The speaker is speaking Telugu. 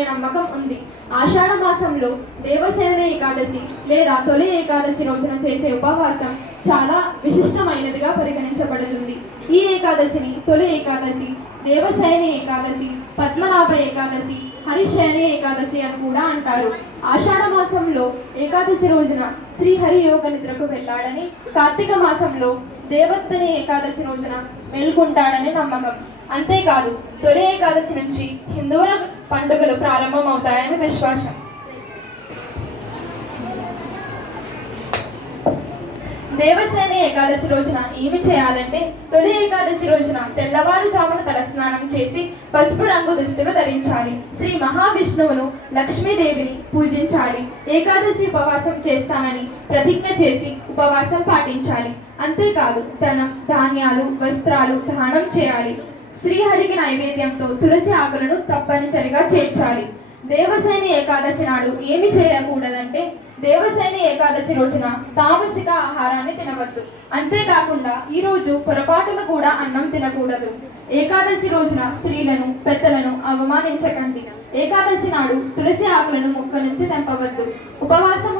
నమ్మకం ఉంది. ఆషాఢ మాసంలో దేవసేన ఏకాదశి లేదా తొలి ఏకాదశి రోజున చేసే ఉపవాసం చాలా విశిష్టమైనదిగా పరిగణించబడుతుంది. ఈ ఏకాదశిని తొలి ఏకాదశి, దేవసేన ఏకాదశి, పద్మనాభ ఏకాదశి, హరిశయని ఏకాదశి అని కూడా అంటారు. ఆషాఢ మాసంలో ఏకాదశి రోజున శ్రీహరి యోగ నిద్రకు వెళ్ళాడని, కార్తీక మాసంలో దేవత్తని ఏకాదశి రోజున మేల్కొంటాడని నమ్మకం. అంతేకాదు తొలి ఏకాదశి నుంచి హిందువుల పండుగలు ప్రారంభమవుతాయని విశ్వాసం. దేవసేన ఏకాదశి రోజున ఏమి చేయాలంటే, తొలి ఏకాదశి రోజున తెల్లవారుజామున తలస్నానం చేసి పసుపు రంగు దుస్తులు ధరించాలి. శ్రీ మహావిష్ణువును, లక్ష్మీదేవిని పూజించాలి. ఏకాదశి ఉపవాసం చేస్తామని ప్రతిజ్ఞ చేసి ఉపవాసం పాటించాలి. అంతేకాదు ధనం, ధాన్యాలు, వస్త్రాలు దానం చేయాలి. శ్రీహరికి నైవేద్యంతో తులసి ఆకులను తప్పనిసరిగా చేర్చాలి. దేవసేన ఏకాదశి నాడు ఏమి చేయకూడదంటే, దేవసేన ఏకాదశి రోజున తామసిక ఆహారాన్ని తినవద్దు. అంతేకాకుండా ఈ రోజు పొరపాటున కూడా అన్నం తినకూడదు. ఏకాదశి రోజున స్త్రీలను, పెద్దలను అవమానించకండి. ఏకాదశి నాడు తులసి ఆకులను మొక్క నుంచి తెంపవద్దు. ఉపవాసం